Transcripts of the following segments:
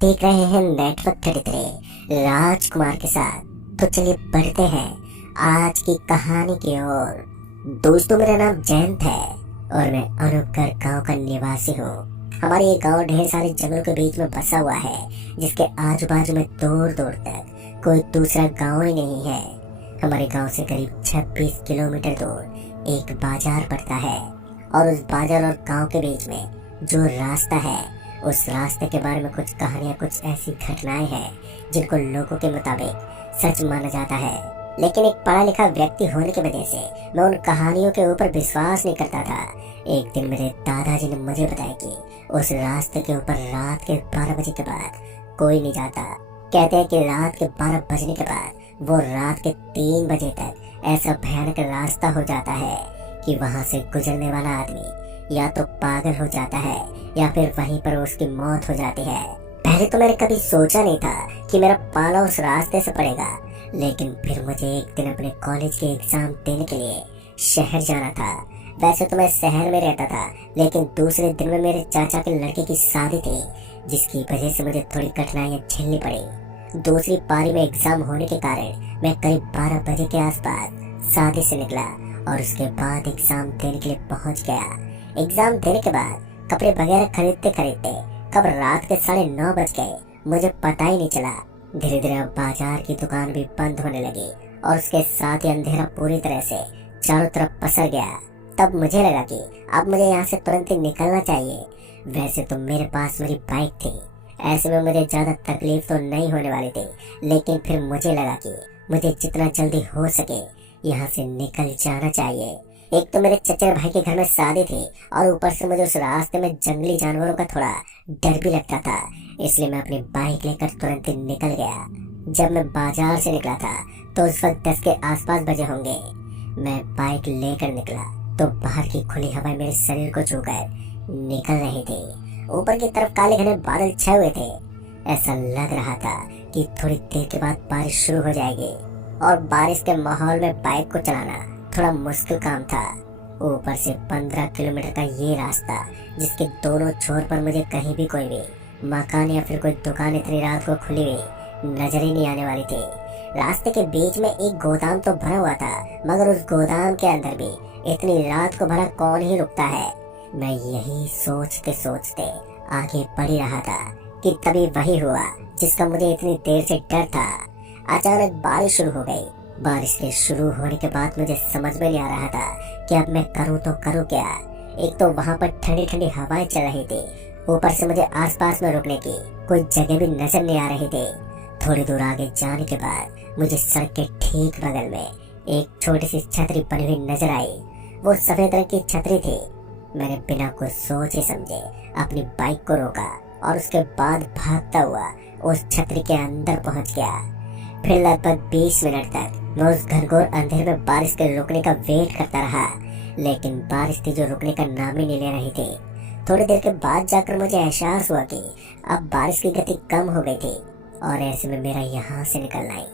देख रहे हैं नेटवर्क 33 राजकुमार के साथ। तो चलिए बढ़ते हैं आज की कहानी की ओर। दोस्तों, मेरा नाम जयंत है और मैं अनूपगढ़ गांव का निवासी हूँ। हमारे ये गांव ढेर सारे जंगलों के बीच में बसा हुआ है, जिसके आजू बाजू में दूर दूर तक कोई दूसरा गांव ही नहीं है। हमारे गांव से करीब 26 किलोमीटर दूर एक बाजार पड़ता है और उस बाजार और गांव के बीच में जो रास्ता है, उस रास्ते के बारे में कुछ कहानियां, कुछ ऐसी घटनाएं हैं जिनको लोगों के मुताबिक सच माना जाता है। लेकिन एक पढ़ा लिखा व्यक्ति होने की वजह से मैं उन कहानियों के ऊपर विश्वास नहीं करता था। एक दिन मेरे दादाजी ने मुझे बताया कि उस रास्ते के ऊपर रात के 12 बजे के बाद कोई नहीं जाता। कहते हैं कि रात के 12 बजने के बाद वो रात के 3 बजे तक ऐसा भयानक रास्ता हो जाता है कि वहां से गुजरने वाला आदमी या तो पागल हो जाता है या फिर वहीं पर उसकी मौत हो जाती है। पहले तो मैंने कभी सोचा नहीं था कि मेरा पाला उस रास्ते से पड़ेगा, लेकिन फिर मुझे एक दिन अपने कॉलेज के एग्जाम देने के लिए शहर जाना था। वैसे तो मैं शहर में रहता था, लेकिन दूसरे दिन में मेरे चाचा के लड़के की शादी थी, जिसकी वजह से मुझे थोड़ी कठिनाइयां झेलनी पड़ी। दूसरी पारी में एग्जाम होने के कारण मैं करीब 12 बजे के आसपास शादी से निकला और उसके बाद एग्जाम देने के लिए पहुंच गया। एग्जाम देने के बाद कपड़े वगैरह खरीदते खरीदते कब रात के 9:30 बज गए, मुझे पता ही नहीं चला। धीरे धीरे बाजार की दुकान भी बंद होने लगी और उसके साथ ही अंधेरा पूरी तरह से चारों तरफ पसर गया। तब मुझे लगा कि अब मुझे यहाँ से तुरंत ही निकलना चाहिए। वैसे तो मेरे पास मेरी बाइक थी, ऐसे में मुझे ज्यादा तकलीफ तो नहीं होने वाली थी, लेकिन फिर मुझे लगा कि मुझे जितना जल्दी हो सके यहाँ से निकल जाना चाहिए। एक तो मेरे चचेरे भाई के घर में शादी थी और ऊपर से मुझे उस रास्ते में जंगली जानवरों का थोड़ा डर भी लगता था, इसलिए मैं अपनी बाइक लेकर तुरंत ही निकल गया। जब मैं बाजार से निकला था तो उस वक्त 10 के आसपास बजे होंगे। मैं बाइक लेकर निकला तो बाहर की खुली हवा मेरे शरीर को छूकर निकल रही थी। ऊपर की तरफ काले घने बादल छाए हुए थे। ऐसा लग रहा था कि थोड़ी देर के बाद बारिश शुरू हो जाएगी और बारिश के माहौल में बाइक को चलाना थोड़ा मुश्किल काम था। ऊपर से 15 किलोमीटर का ये रास्ता, जिसके दोनों छोर पर मुझे कहीं भी कोई भी मकान या फिर कोई दुकान इतनी रात को खुली हुई नजर ही नहीं आने वाली थी। रास्ते के बीच में एक गोदाम तो भरा हुआ था, मगर उस गोदाम के अंदर भी इतनी रात को भला कौन ही रुकता है। मैं यही सोचते सोचते आगे बढ़ रहा था कि तभी वही हुआ जिसका मुझे इतनी देर से डर था। अचानक बारिश शुरू हो गई। बारिश के शुरू होने के बाद मुझे समझ में नहीं आ रहा था कि अब मैं करूँ तो करूँ क्या। एक तो वहाँ पर ठंडी ठंडी हवाएं चल रही थी, ऊपर से मुझे आसपास में रुकने की कोई जगह भी नजर नहीं आ रही थी। थोड़ी दूर आगे जाने के बाद मुझे सड़क के ठीक बगल में एक छोटी सी छतरी बनी हुई नजर आई। वो सफेद रंग की छतरी थी। मैंने बिना कुछ सोचे समझे अपनी बाइक को रोका और उसके बाद भागता हुआ उस छतरी के अंदर पहुंच गया। फिर लगभग 20 मिनट तक मैं उस घनघोर अंधेरे में बारिश के रुकने का वेट करता रहा, लेकिन बारिश थी जो रुकने का नाम ही नहीं ले रही थी। थोड़ी देर के बाद जाकर मुझे एहसास हुआ कि अब बारिश की गति कम हो गई थी और ऐसे में मेरा यहाँ से निकलना ही,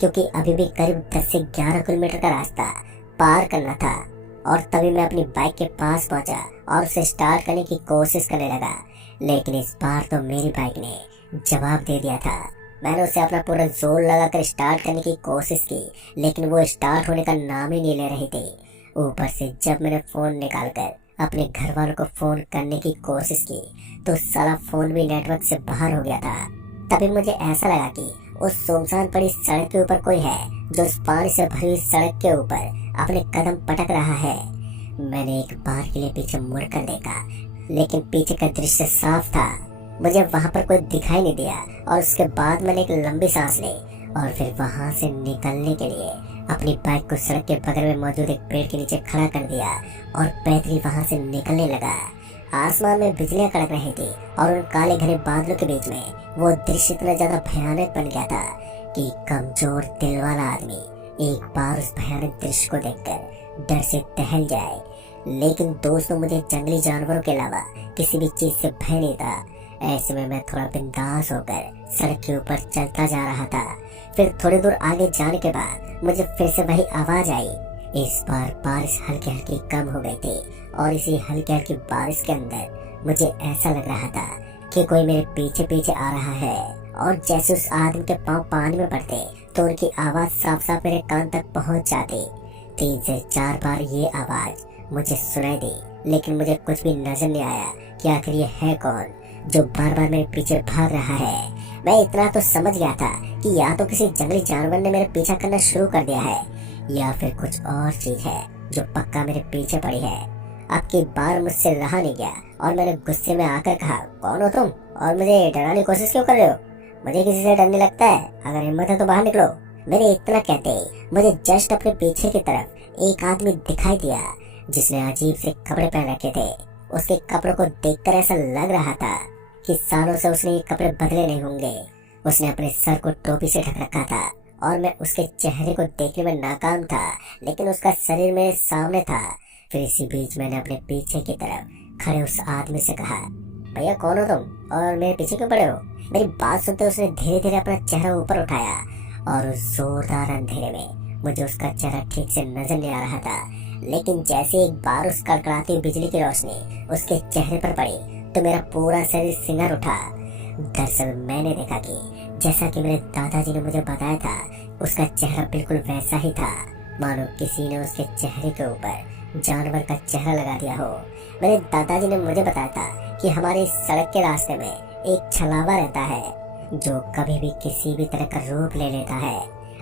क्योंकि अभी भी करीब 10 से 11 किलोमीटर का रास्ता पार करना था। और तभी मैं अपनी बाइक के पास पहुंचा और उसे स्टार्ट करने की कोशिश करने लगा, लेकिन इस बार तो मेरी बाइक ने जवाब दे दिया था। मैंने उसे अपना पूरा जोर लगाकर स्टार्ट करने की कोशिश की, लेकिन वो स्टार्ट होने का नाम ही नहीं ले रही थी। ऊपर से जब मैंने फोन निकालकर अपने घर वालों को फोन करने की कोशिश की तो सारा फोन भी नेटवर्क से बाहर हो गया था। तभी मुझे ऐसा लगा कि उस सुनसान पड़ी सड़क के ऊपर कोई है जो उस पानी से भरी हुई सड़क के ऊपर अपने कदम पटक रहा है। मैंने एक बार के लिए पीछे मुड़कर देखा, लेकिन पीछे का दृश्य साफ था। मुझे वहां पर कोई दिखाई नहीं दिया और उसके बाद मैंने एक लंबी सांस ली और फिर वहां से निकलने के लिए अपनी बाइक को सड़क के बगल में मौजूद एक पेड़ के नीचे खड़ा कर दिया और पैदल वहां से निकलने लगा। आसमान में बिजलियां कड़क रही थी और उन काले घने बादलों के बीच में वो दृश्य इतना ज्यादा भयानक बन गया था कि कमजोर दिल वाला आदमी एक बार उस भयानक दृश्य को देखकर डर से दहल जाए। लेकिन दोस्तों, मुझे जंगली जानवरों के अलावा किसी भी चीज से भय नहीं था। ऐसे में मैं थोड़ा बिंदास होकर सड़क के ऊपर चलता जा रहा था। फिर थोड़ी दूर आगे जाने के बाद मुझे फिर से वही आवाज आई। इस बार बारिश हल्की हल्की कम हो गई थी और इसी हल्की हल्की बारिश के अंदर मुझे ऐसा लग रहा था कि कोई मेरे पीछे पीछे आ रहा है। और जैसे उस आदमी के पांव पानी में पड़ते तो उनकी आवाज साफ साफ मेरे कान तक पहुंच जाती। 3 से 4 बार ये आवाज मुझे सुनाई दी, लेकिन मुझे कुछ भी नजर नहीं आया कि आखिर ये है कौन जो बार बार मेरे पीछे भाग रहा है। मैं इतना तो समझ गया था कि या तो किसी जंगली जानवर ने मेरा पीछा करना शुरू कर दिया है या फिर कुछ और चीज है जो पक्का मेरे पीछे पड़ी है। अब की बार मुझसे रहा नहीं गया और मैंने गुस्से में आकर कहा, कौन हो तुम और मुझे डराने की कोशिश क्यों कर रहे हो? मुझे किसी से डर नहीं लगता है, अगर हिम्मत है तो बाहर निकलो। मैंने इतना कहते ही मुझे जस्ट अपने पीछे की तरफ एक आदमी दिखाई दिया जिसने अजीब से कपड़े पहन रखे थे। उसके कपड़ों को देखकर ऐसा लग रहा था कि सालों से उसने ये कपड़े बदले नहीं होंगे। उसने अपने सर को टोपी से ढक रखा था और मैं उसके चेहरे को देखने में नाकाम था, लेकिन उसका शरीर मेरे सामने था। फिर इसी बीच मैंने अपने पीछे की तरफ खड़े उस आदमी से कहा, भैया कौन हो तुम और मेरे पीछे क्यों पड़े हो? मेरी बात सुनते उसने धीरे धीरे अपना चेहरा ऊपर उठाया और उस जोरदार अंधेरे में मुझे उसका चेहरा ठीक से नजर नहीं आ रहा था, लेकिन जैसे एक बार उस कड़कड़ाती हुई बिजली की रोशनी उसके चेहरे पर पड़ी तो मेरा पूरा शरीर सिंगार उठा। दरअसल मैंने देखा कि जैसा कि मेरे दादाजी ने मुझे बताया था, उसका चेहरा बिल्कुल वैसा ही था, मानो किसी ने उसके चेहरे के ऊपर जानवर का चेहरा लगा दिया हो। मेरे दादाजी ने मुझे बताया था कि हमारे सड़क के रास्ते में एक छलावा रहता है जो कभी भी किसी भी तरह का रूप ले लेता है।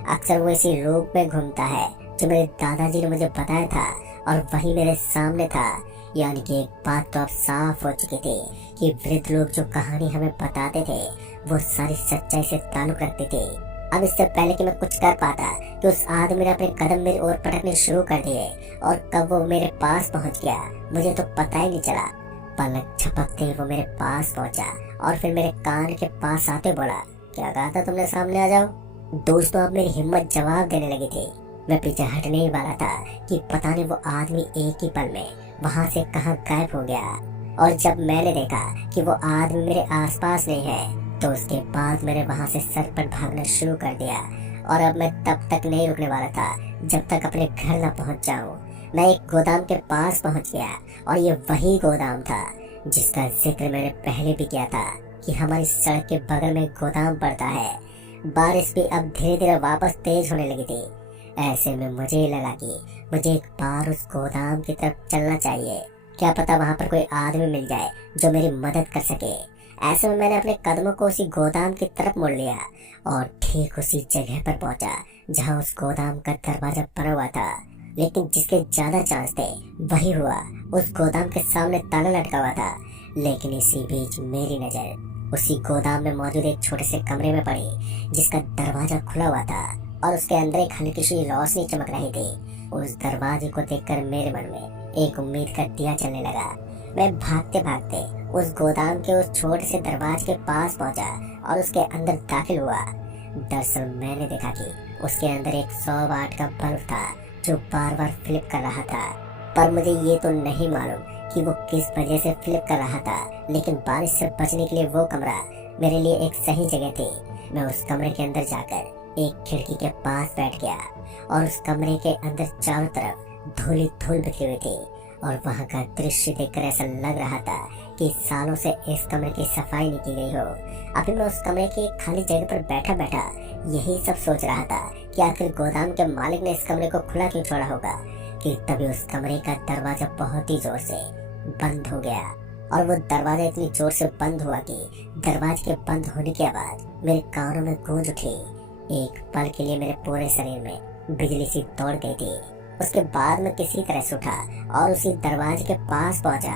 अक्सर वो इसी रूप में घूमता है जो मेरे दादाजी ने मुझे बताया था और वही मेरे सामने था। यानी कि एक बात तो अब साफ हो चुकी थी कि वृद्ध लोग जो कहानी हमें बताते थे वो सारी सच्चाई से ताल्लुक रखती थी। अब इससे पहले कि मैं कुछ कर पाता कि उस आदमी ने अपने कदम मेरी ओर पटकने शुरू कर दिए और कब वो मेरे पास पहुंच गया मुझे तो पता ही नहीं चला। पलक झपकते ही वो मेरे पास पहुंचा और फिर मेरे कान के पास आते बोला, क्या कहा था तुमने? सामने आ जाओ। दोस्तों, अब मेरी हिम्मत जवाब देने लगी थी। मैं पीछे हटने ही वाला था कि पता नहीं वो आदमी एक ही पल में वहां से कहां गायब हो गया। और जब मैंने देखा कि वो आदमी मेरे आसपास नहीं है तो उसके बाद मैंने वहां से सरपट भागना शुरू कर दिया। और अब मैं तब तक नहीं रुकने वाला था जब तक अपने घर न पहुंच जाऊं। मैं एक गोदाम के पास पहुंच गया और ये वही गोदाम था जिसका जिक्र मैंने पहले भी किया था कि हमारी सड़क के बगल में गोदाम पड़ता है। बारिश भी अब धीरे धीरे वापस तेज होने लगी थी। ऐसे में मुझे लगा कि मुझे एक बार उस गोदाम की तरफ चलना चाहिए, क्या पता वहां पर कोई आदमी मिल जाए जो मेरी मदद कर सके। ऐसे में मैंने अपने कदमों को उसी गोदाम की तरफ मोड़ लिया और ठीक उसी जगह पर पहुंचा जहां उस गोदाम का दरवाजा बना हुआ था, लेकिन जिसके ज्यादा चांस थे वही हुआ। उस गोदाम के सामने ताला लटका हुआ था, लेकिन इसी बीच मेरी नजर उसी गोदाम में मौजूद एक छोटे से कमरे में पड़ी जिसका दरवाजा खुला हुआ था और उसके अंदर एक हल्की सी रोशनी चमक रही थी। उस दरवाजे को देखकर मेरे मन में एक उम्मीद का दिया चलने लगा। मैं भागते भागते उस गोदाम के उस छोटे से दरवाजे के पास पहुंचा और उसके अंदर दाखिल हुआ। दरअसल मैंने देखा कि उसके अंदर एक 100 वाट का बल्ब था जो बार बार फ्लिप कर रहा था, पर मुझे ये तो नहीं मालूम कि वो किस वजह से फ्लिप कर रहा था, लेकिन बारिश से बचने के लिए वो कमरा मेरे लिए एक सही जगह थी। मैं उस कमरे के अंदर जाकर एक खिड़की के पास बैठ गया और उस कमरे के अंदर चारों तरफ धूल धूल बिखरी हुई थी और वहां का दृश्य देखकर ऐसा लग रहा था कि सालों से इस कमरे की सफाई नहीं की गई हो। अभी मैं उस कमरे की खाली जगह पर बैठा बैठा यही सब सोच रहा था कि आखिर गोदाम के मालिक ने इस कमरे को खुला क्यों छोड़ा होगा, कि तभी उस कमरे का दरवाजा बहुत ही जोर से बंद हो गया। और वो दरवाजा इतनी जोर से बंद हुआ कि दरवाजे के बंद होने की आवाज मेरे कानों में गूंज उठी। एक पल के लिए मेरे पूरे शरीर में बिजली सी दौड़ गई थी। उसके बाद मैं किसी तरह से उठा और उसी दरवाजे के पास पहुंचा।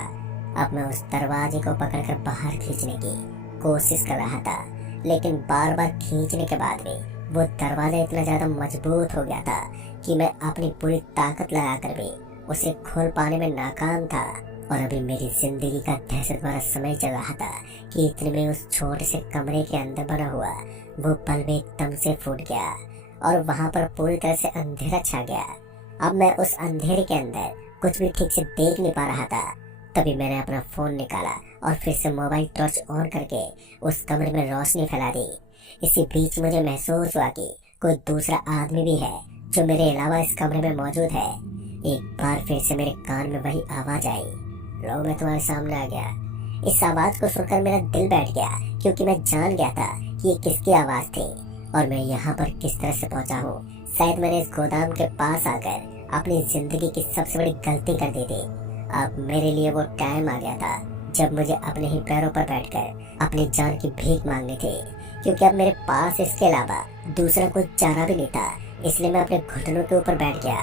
अब मैं उस दरवाजे को पकड़कर बाहर खींचने की कोशिश कर रहा था, लेकिन बार बार खींचने के बाद भी वो दरवाजा इतना ज्यादा मजबूत हो गया था कि मैं अपनी पूरी ताकत लगाकर भी उसे खोल पाने में नाकाम था। और अभी मेरी जिंदगी का दहशत भरा समय चल रहा था कि इतने में उस छोटे से कमरे के अंदर बना हुआ वो बल्ब एकदम से फूट गया और वहां पर पूरी तरह से अंधेरा छा गया। अब मैं उस अंधेरे के अंदर कुछ भी ठीक से देख नहीं पा रहा था। तभी मैंने अपना फोन निकाला और फिर से मोबाइल टॉर्च ऑन करके उस कमरे में रोशनी फैला दी। इसी बीच मुझे महसूस हुआ कि कोई दूसरा आदमी भी है जो मेरे अलावा इस कमरे में मौजूद है। एक बार फिर से मेरे कान में वही आवाज आई, लो मैं तुम्हारे सामने आ गया। इस आवाज को सुनकर मेरा दिल बैठ गया, क्योंकि मैं जान गया था कि ये किसकी आवाज थी और मैं यहाँ पर किस तरह से पहुंचा हूँ। शायद मैंने इस गोदाम के पास आकर अपनी जिंदगी की सबसे बड़ी गलती कर दी थी। अब मेरे लिए वो टाइम आ गया था जब मुझे अपने ही पैरों पर बैठकर अपनी जान की भीख मांगनी थी, क्योंकि अब मेरे पास इसके अलावा दूसरा कोई चारा भी नहीं था। इसलिए मैं अपने घुटनों के ऊपर बैठ गया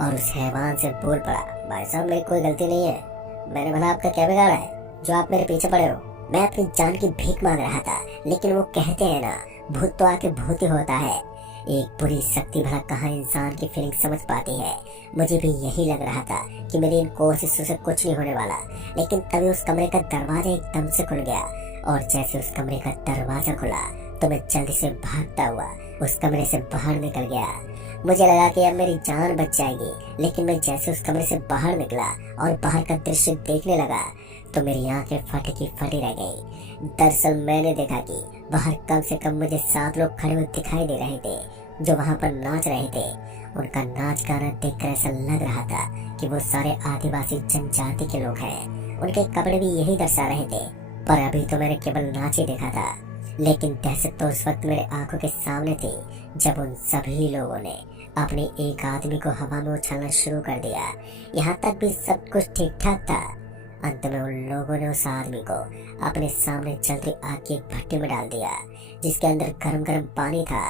और उस हैवान से बोल पड़ा, भाई साहब मेरी कोई गलती नहीं है, मैंने भला आपका क्या बिगाड़ा है जो आप मेरे पीछे पड़े हो। मैं अपनी जान की भीख मांग रहा था, लेकिन वो कहते हैं ना, भूत तो आके भूत ही होता है। एक बुरी शक्ति भला कहाँ इंसान की फीलिंग समझ पाती है। मुझे भी यही लग रहा था कि मेरी इन कोशिशों से कुछ नहीं होने वाला, लेकिन तभी उस कमरे का दरवाजा एकदम से खुल गया और जैसे उस कमरे का दरवाजा खुला तो मैं जल्दी से भागता हुआ उस कमरे से बाहर निकल गया। मुझे लगा कि अब मेरी जान बच जाएगी, लेकिन मैं जैसे उस कमरे से बाहर निकला और बाहर का दृश्य देखने लगा तो मेरी आंखें फटी की फटी रह गई। दरअसल मैंने देखा कि बाहर कम से कम मुझे 7 लोग खड़े हुए दिखाई दे रहे थे जो वहां पर नाच रहे थे। उनका नाच गाना देखकर ऐसा लग रहा था कि वो सारे आदिवासी जनजाति के लोग हैं। उनके कपड़े भी यही दर्शा रहे थे, पर अभी तो मैंने केवल नाच ही देखा था। लेकिन दहशत तो उस वक्त मेरे आंखों के सामने थी जब उन सभी लोगों ने अपने एक आदमी को हवा में उछालना शुरू कर दिया। यहाँ तक भी सब कुछ ठीक ठाक था। अंत में उन लोगों ने उस आदमी को अपने सामने चलती आग की एक भट्टी में डाल दिया, जिसके अंदर गरम गरम पानी था।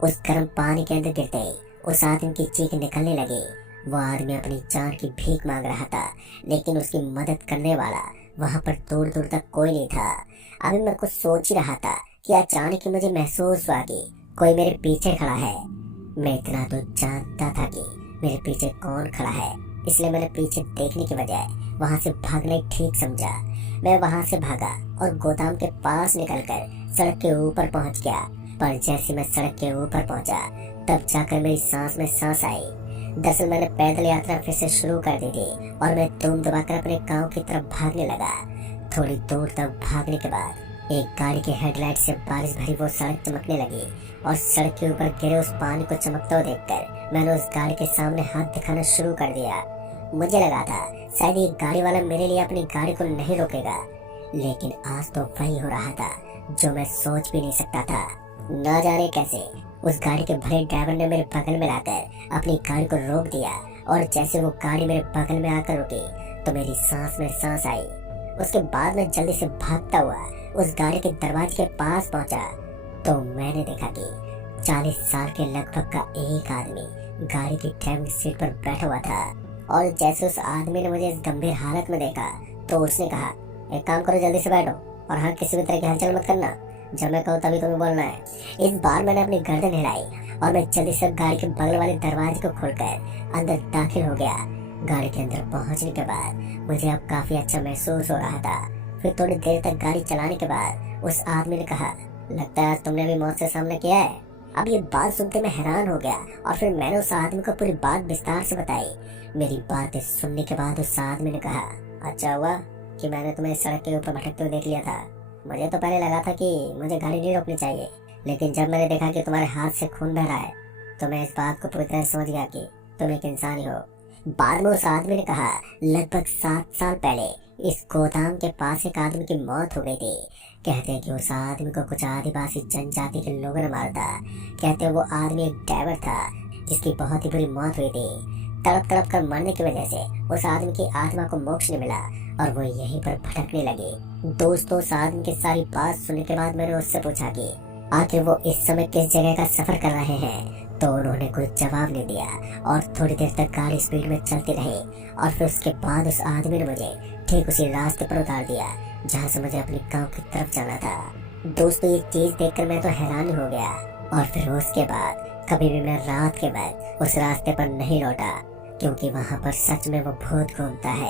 उस गर्म पानी के अंदर गिरते ही उस आदमी की चीख निकलने लगी। वो आदमी अपनी जान की भीख मांग रहा था, लेकिन उसकी मदद करने वाला वहां पर दूर दूर तक कोई नहीं था। अभी मैं कुछ सोच ही रहा था कि अचानक ही मुझे महसूस हुआ कि कोई मेरे पीछे खड़ा है। मैं इतना तो जानता था कि मेरे पीछे कौन खड़ा है, इसलिए मैंने पीछे देखने के बजाय वहां से भागना ही ठीक समझा। मैं वहां से भागा और गोदाम के पास निकलकर सड़क के ऊपर पहुंच गया। पर जैसे मैं सड़क के ऊपर पहुंचा तब जाकर मेरी सांस में सांस आई। दरअसल मैंने पैदल यात्रा फिर से शुरू कर दी थी और मैं दुम दबाकर अपने गांव की तरफ भागने लगा। थोड़ी दूर तक भागने के बाद एक गाड़ी के हेडलाइट से बारिश भरी वो सड़क चमकने लगी और सड़क के ऊपर गिरे उस पानी को चमकता हुआ देखकर मैंने उस गाड़ी के सामने हाथ दिखाना शुरू कर दिया। मुझे लगा था शायद ये गाड़ी वाला मेरे लिए अपनी गाड़ी को नहीं रोकेगा, लेकिन आज तो वही हो रहा था जो मैं सोच भी नहीं सकता था। न जाने कैसे उस गाड़ी के भरे ड्राइवर ने मेरे बगल में लाकर अपनी गाड़ी को रोक दिया और जैसे वो गाड़ी मेरे बगल में आकर रुकी तो मेरी सांस में सांस आई। उसके बाद मैं जल्दी से भागता हुआ उस गाड़ी के दरवाजे के पास पहुंचा तो मैंने देखा कि 40 साल के लगभग का एक आदमी गाड़ी की ड्राइविंग सीट पर बैठा हुआ था। और जैसे उस आदमी ने मुझे इस गंभीर हालत में देखा तो उसने कहा, एक काम करो, जल्दी से बैठो और हाँ, किसी भी तरह की हलचल मत करना, जब मैं कहूँ तभी तुम्हें बोलना है। इस बार मैंने अपनी गर्दन हिलाई और मैं जल्दी से गाड़ी के बगल वाले दरवाजे को खोलकर अंदर दाखिल हो गया। गाड़ी के अंदर पहुंचने के बाद मुझे अब काफी अच्छा महसूस हो रहा था। फिर थोड़ी देर तक गाड़ी चलाने के बाद उस आदमी ने कहा, लगता है आज तुमने भी मौत से सामना किया है। अब ये बात सुनते मैं हैरान हो गया और फिर मैंने उस आदमी को पूरी बात विस्तार से बताई। मेरी बातें सुनने के बाद उस आदमी ने कहा, अच्छा हुआ कि मैंने तुम्हें सड़क के ऊपर भटकते हुए देख लिया था। मुझे तो पहले लगा था कि मुझे गाड़ी नहीं रोकनी चाहिए, लेकिन जब मैंने देखा कि तुम्हारे हाथ से खून बह रहा है तो मैं इस बात को पूरी तरह समझ गया कि तुम एक इंसान ही हो। बाद में उस आदमी ने कहा, लगभग 7 साल पहले इस गोदाम के पास एक आदमी की मौत हो गई थी। कहते हैं कि उस आदमी को कुछ आदिवासी जनजाति के लोगों ने मारा था। कहते हैं वो आदमी एक ड्राइवर था जिसकी बहुत ही बुरी मौत हुई थी। तड़प तड़प कर मरने की वजह से उस आदमी की आत्मा को मोक्ष नहीं मिला और वो यहीं पर भटकने लगे। दोस्तों, उस आदमी की सारी बात सुनने के बाद मैंने उससे पूछा कि आखिर वो इस समय किस जगह का सफर कर रहे हैं, तो उन्होंने कोई जवाब नहीं दिया और थोड़ी देर तक गाड़ी स्पीड में चलती रही और फिर उसके बाद उस आदमी ने मुझे ठीक उसी रास्ते पर उतार दिया जहाँ से मुझे अपनी गांव की तरफ जाना था। दोस्तों, ये चीज देखकर मैं तो हैरान हो गया और फिर उसके बाद कभी भी मैं रात के बाद उस रास्ते पर नहीं लौटा, क्योंकि वहाँ पर सच में वो भूत घूमता है।